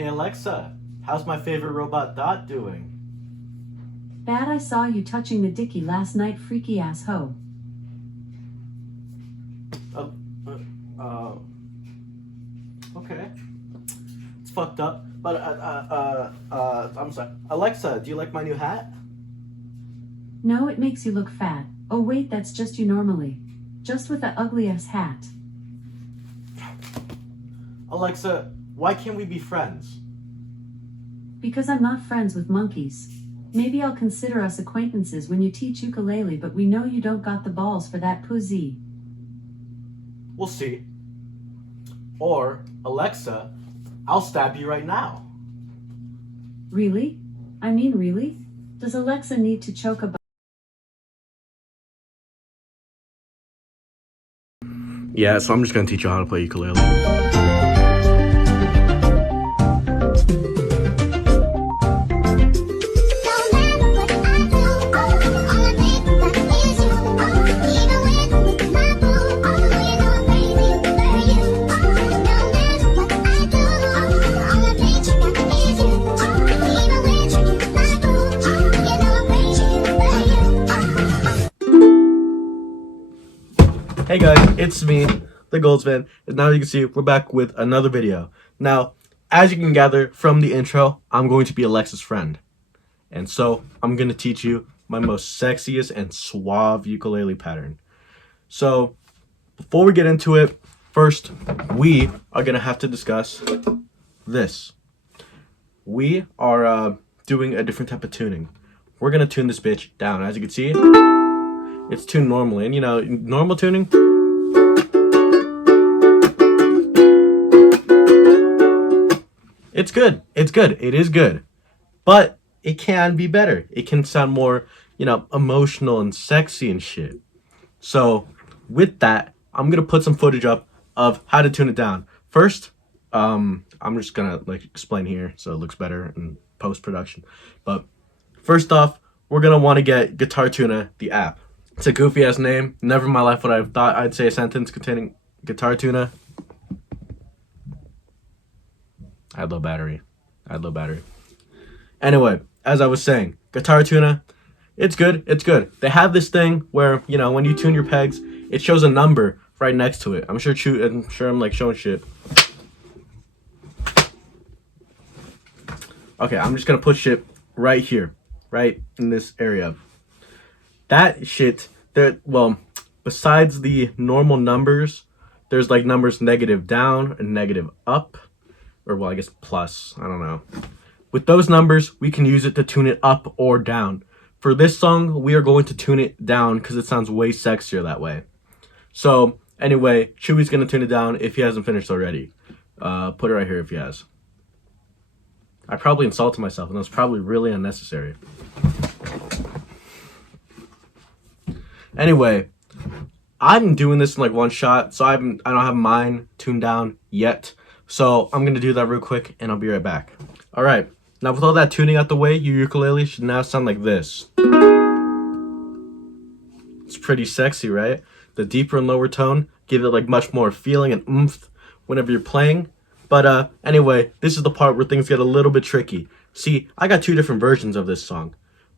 Hey Alexa, how's my favorite robot Dot doing? Bad, I saw you touching the dicky last night, freaky ass hoe. Okay. It's fucked up, but I'm sorry. Alexa, do you like my new hat? No, it makes you look fat. Oh wait, that's just you normally. Just with that ugly ass hat. Alexa, why can't we be friends? Because I'm not friends with monkeys. Maybe I'll consider us acquaintances when you teach ukulele, but we know you don't got the balls for that pussy. We'll see. Or, Alexa, I'll stab you right now. Really? I mean, really? Does Alexa need to choke a Yeah, so I'm just gonna teach you how to play ukulele. Hey guys, it's me, the Goldsman, and now you can see we're back with another video. Now, as you can gather from the intro, I'm going to be Alexa's friend. And so, I'm going to teach you my most sexiest and suave ukulele pattern. So, before we get into it, first, we are going to have to discuss this. We are doing a different type of tuning. We're going to tune this bitch down. As you can see, it's tuned normally, and you know, normal tuning, it's good, it is good, but it can be better. It can sound more, you know, emotional and sexy and shit. So with that, I'm gonna put some footage up of how to tune it down. First, I'm just gonna like explain here so it looks better in post-production. But first off, we're gonna want to get Guitar Tuna, the app. It's a goofy ass name. Never in my life would I have thought I'd say a sentence containing Guitar Tuna. I had low battery. Anyway, as I was saying, Guitar Tuna, it's good. They have this thing where, you know, when you tune your pegs, it shows a number right next to it. I'm sure I'm like showing shit. Okay, I'm just gonna put shit right here, right in this area. That shit, well, besides the normal numbers, there's like numbers negative down and negative up, or well, I guess plus, I don't know. With those numbers, we can use it to tune it up or down. For this song, we are going to tune it down because it sounds way sexier that way. So, anyway, Chewy's gonna tune it down if he hasn't finished already. Put it right here if he has. I probably insulted myself, and that was probably really unnecessary. Anyway, I'm doing this in like one shot, so I don't have mine tuned down yet. So I'm gonna do that real quick, and I'll be right back. All right, now with all that tuning out the way, your ukulele should now sound like this. It's pretty sexy, right? The deeper and lower tone give it like much more feeling and oomph whenever you're playing. But anyway, this is the part where things get a little bit tricky. See, I got two different versions of this song.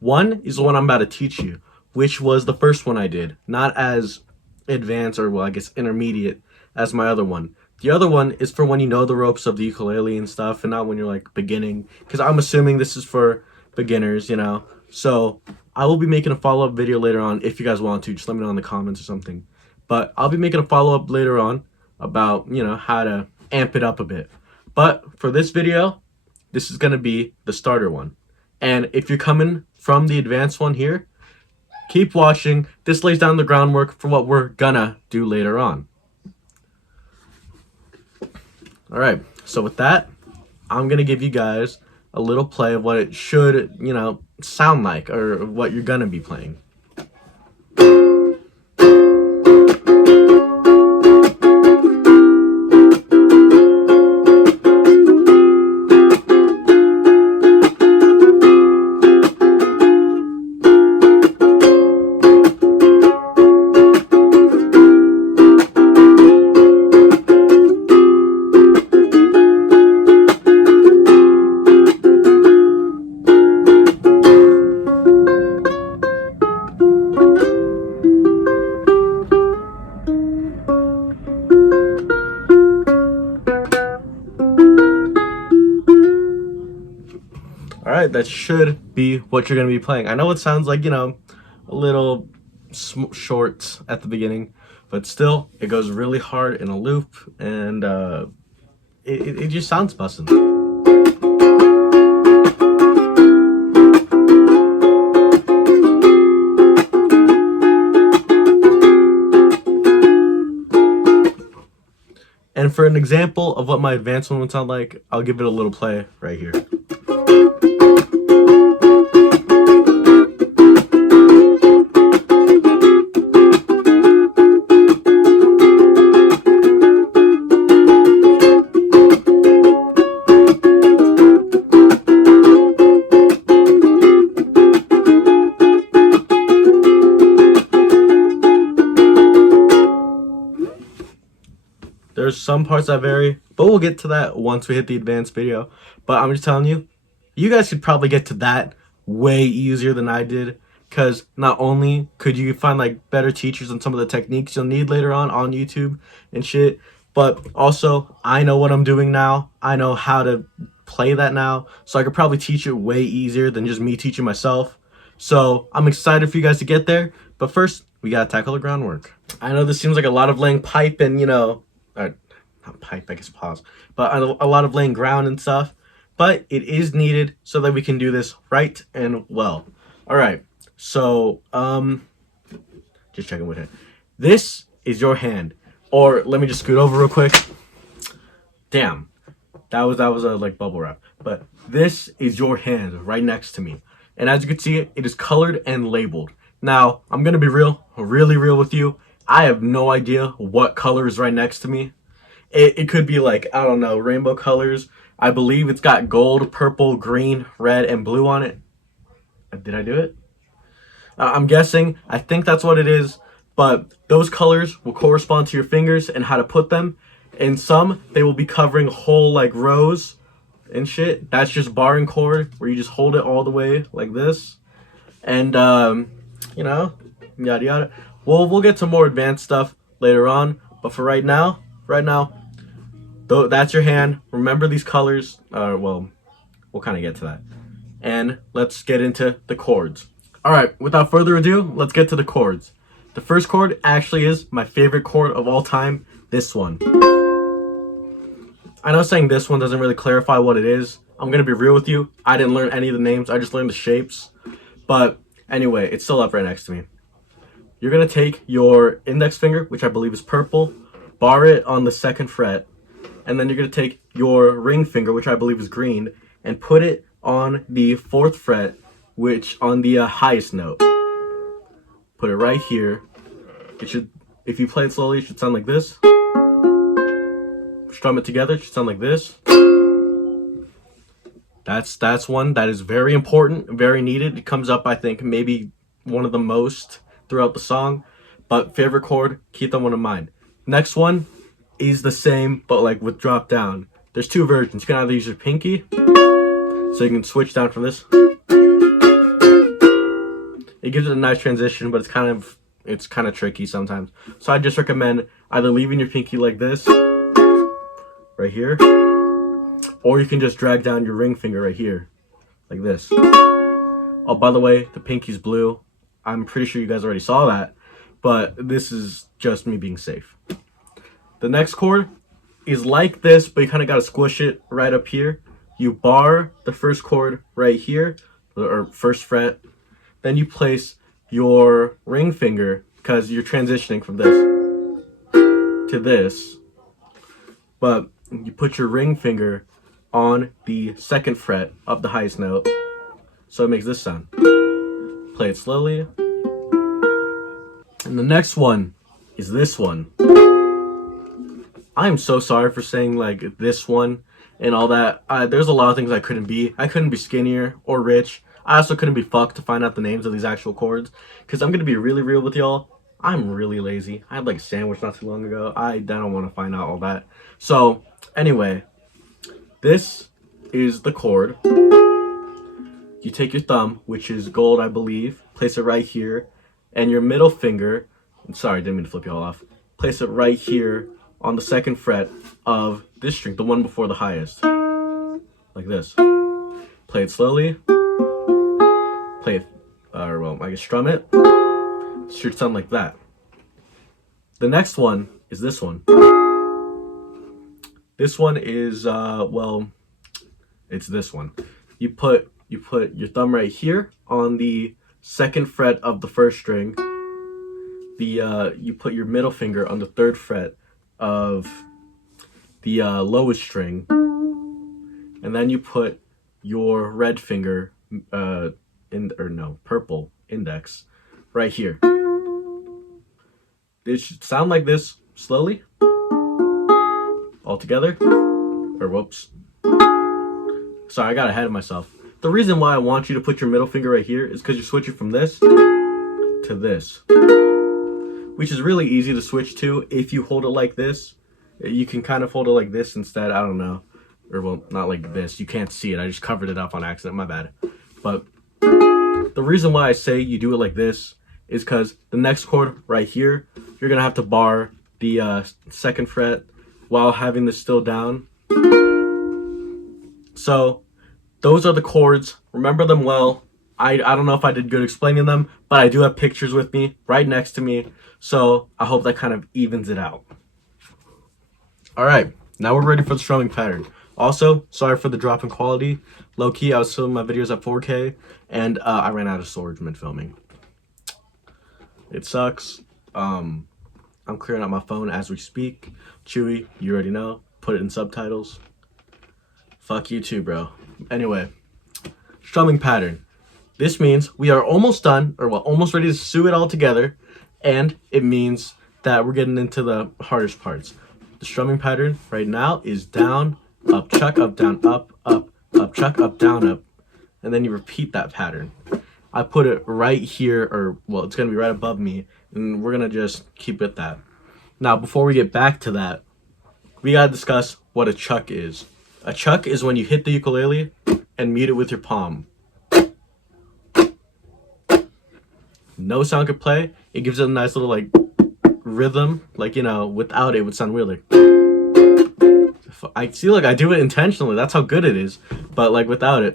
One is the one I'm about to teach you, which was the first one I did, not as advanced or, well, I guess intermediate as my other one. The other one is for when you know the ropes of the ukulele and stuff, and not when you're like beginning, because I'm assuming this is for beginners, you know. So I will be making a follow-up video later on if you guys want to. Just let me know in the comments or something. But I'll be making a follow-up later on about, you know, how to amp it up a bit. But for this video, this is going to be the starter one. And if you're coming from the advanced one here, keep watching. This lays down the groundwork for what we're gonna do later on. Alright, so with that, I'm gonna give you guys a little play of what it should, you know, sound like, or what you're gonna be playing. All right, that should be what you're going to be playing. I know it sounds like, a little short at the beginning, but still, it goes really hard in a loop, and it just sounds bussin'. And for an example of what my advanced one would sound like, I'll give it a little play right here. There's some parts that vary, but we'll get to that once we hit the advanced video. But I'm just telling you, you guys could probably get to that way easier than I did, because not only could you find like better teachers on some of the techniques you'll need later on YouTube and shit, but also I know what I'm doing now. I know how to play that now, so I could probably teach it way easier than just me teaching myself. So I'm excited for you guys to get there, but first we gotta tackle the groundwork. I know this seems like a lot of laying pipe and not pipe, I guess pause, but a lot of laying ground and stuff, but it is needed so that we can do this right and well. All right, so just checking with it. This is your hand, or let me just scoot over real quick. Damn, that was a like bubble wrap. But this is your hand right next to me, and as you can see, it is colored and labeled. Now I'm gonna be really real with you. I have no idea what color is right next to me. It could be like, I don't know, rainbow colors. I believe it's got gold, purple, green, red, and blue on it. Did I do it? I'm guessing. I think that's what it is. But those colors will correspond to your fingers and how to put them. In some, they will be covering whole like rows and shit. That's just barring chord, where you just hold it all the way like this. And, yada yada. We'll get to more advanced stuff later on. But for right now, that's your hand. Remember these colors. Well, we'll kind of get to that. And let's get into the chords. All right, without further ado, let's get to the chords. The first chord actually is my favorite chord of all time, this one. I know saying this one doesn't really clarify what it is. I'm going to be real with you. I didn't learn any of the names. I just learned the shapes. But anyway, it's still up right next to me. You're going to take your index finger, which I believe is purple, bar it on the 2nd fret, and then you're going to take your ring finger, which I believe is green, and put it on the 4th fret, which on the highest note. Put it right here. It should, if you play it slowly, it should sound like this. Strum it together, it should sound like this. That's one that is very important, very needed. It comes up, I think, maybe one of the most throughout the song. But favorite chord, keep that one in mind. Next one is the same, but like with drop down. There's 2 versions. You can either use your pinky, so you can switch down from this. It gives it a nice transition, but it's kind of tricky sometimes. So I just recommend either leaving your pinky like this, right here, or you can just drag down your ring finger right here, like this. Oh, by the way, the pinky's blue. I'm pretty sure you guys already saw that, but this is just me being safe. The next chord is like this, but you kind of got to squish it right up here. You bar the first chord right here, or 1st fret. Then you place your ring finger, because you're transitioning from this to this. But you put your ring finger on the 2nd fret of the highest note, so it makes this sound. Play it slowly. And the next one is this one. I am so sorry for saying like this one and all that. There's a lot of things I couldn't be. I couldn't be skinnier or rich. I also couldn't be fucked to find out the names of these actual chords, because I'm gonna be really real with y'all. I'm really lazy. I had like a sandwich not too long ago. I don't want to find out all that. So anyway, this is the chord. You take your thumb, which is gold, I believe, place it right here, and your middle finger, sorry, didn't mean to flip you all off, place it right here on the 2nd fret of this string, the one before the highest, like this. Play it slowly. Play it, or well, I guess strum it. It should sound like that. The next one is this one. This one is well, it's this one. You put your thumb right here on the second fret of the first string. You put your middle finger on the third fret of the lowest string, and then you put your red finger purple index right here. It should sound like this slowly. All together. Or whoops. Sorry, I got ahead of myself. The reason why I want you to put your middle finger right here is because you're switching from this to this, which is really easy to switch to if you hold it like this. You can kind of hold it like this instead. I don't know. Or well, not like this. You can't see it. I just covered it up on accident. My bad. But the reason why I say you do it like this is because the next chord right here, you're going to have to bar the second fret while having this still down. So those are the chords. Remember them well. I don't know if I did good explaining them, but I do have pictures with me right next to me. So I hope that kind of evens it out. All right, now we're ready for the strumming pattern. Also, sorry for the drop in quality. Low key, I was filming my videos at 4K and I ran out of storage mid filming. It sucks. I'm clearing out my phone as we speak. Chewy, you already know. Put it in subtitles. Fuck you too, bro. Anyway, strumming pattern. This means we are almost done, or well, almost ready to sew it all together, and it means that we're getting into the hardest parts. The strumming pattern right now is down, up, chuck, up, down, up, chuck, up, down, up, and then you repeat that pattern. I put it right here, or well, it's gonna be right above me, and we're gonna just keep it that. Now, before we get back to that, we gotta discuss what a chuck is. A chuck is when you hit the ukulele and mute it with your palm. No sound could play. It gives it a nice little like rhythm. Like, you know, without it would sound weird. Like, I feel like I do it intentionally. That's how good it is. But like without it,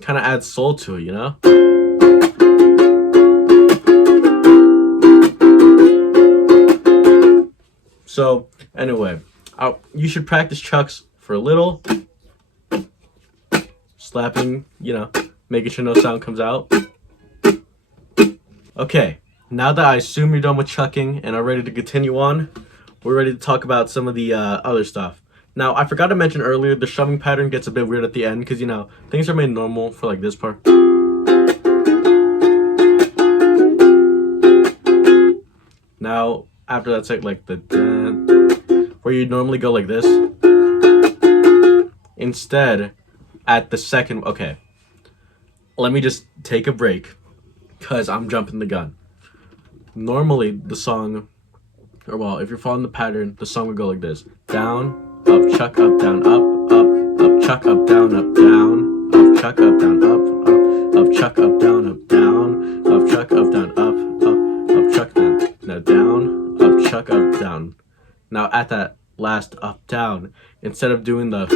kind of adds soul to it, you know? So anyway, you should practice chucks for a little. Slapping, you know, making sure no sound comes out. Okay, now that I assume you're done with chucking and are ready to continue on, we're ready to talk about some of the other stuff. Now, I forgot to mention earlier, the strumming pattern gets a bit weird at the end because, you know, things are made normal for like this part. Now, after that's like the where you normally go like this. Instead, at the second, okay, let me just take a break because I'm jumping the gun. Normally, the song, or well, if you're following the pattern, the song would go like this: down, up, chuck, up, down, up, chuck, up, down, up, chuck, up, down, up, chuck, up, down, up, chuck, up, down, up, chuck, down. Now down, up, chuck, up, down. Now at that last up, down, instead of doing the,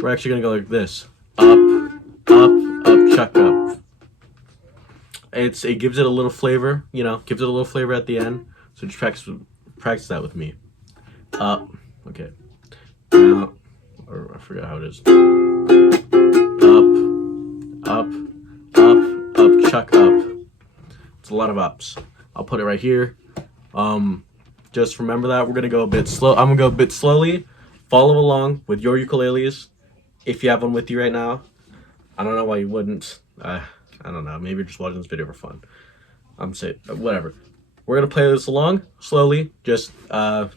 we're actually gonna go like this: up, chuck, up. It gives it a little flavor, you know, gives it a little flavor at the end. So just practice that with me. Up, okay. Now, or I forgot how it is. Up, chuck, up. It's a lot of ups. I'll put it right here. Just remember that we're gonna go a bit slow. I'm gonna go a bit slowly. Follow along with your ukuleles if you have one with you right now. I don't know why you wouldn't. I don't know. Maybe you're just watching this video for fun. I'm saying whatever. We're gonna play this along slowly. Just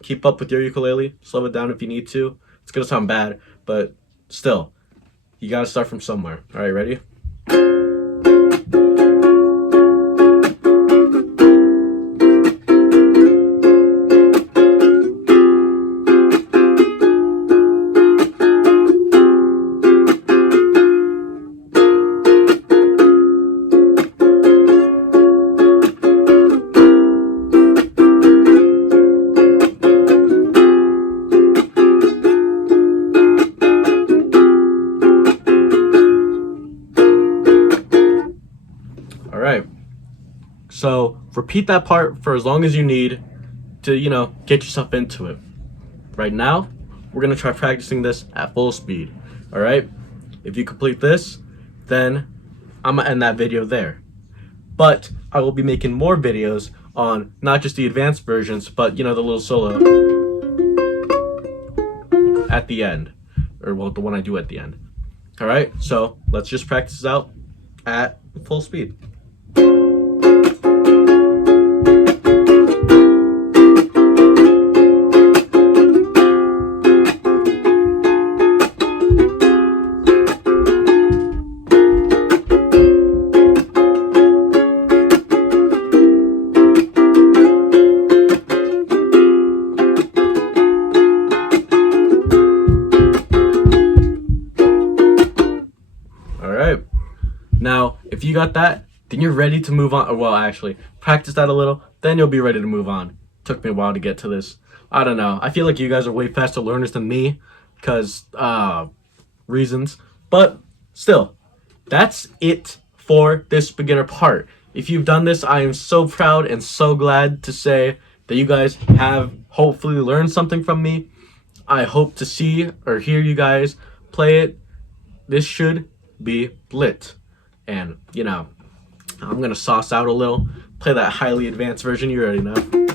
keep up with your ukulele. Slow it down if you need to. It's gonna sound bad, but still, you gotta start from somewhere. All right, ready? repeat that part for as long as you need to, get yourself into it. Right now, we're going to try practicing this at full speed. All right? If you complete this, then I'm going to end that video there. But I will be making more videos on not just the advanced versions, but, the little solo at the end. Or, well, the one I do at the end. All right? So let's just practice this out at full speed. Now, if you got that, then you're ready to move on. Well, actually, practice that a little, then you'll be ready to move on. Took me a while to get to this. I don't know. I feel like you guys are way faster learners than me because reasons. But still, that's it for this beginner part. If you've done this, I am so proud and so glad to say that you guys have hopefully learned something from me. I hope to see or hear you guys play it. This should be lit. And, I'm going to sauce out a little, play that highly advanced version, you already know.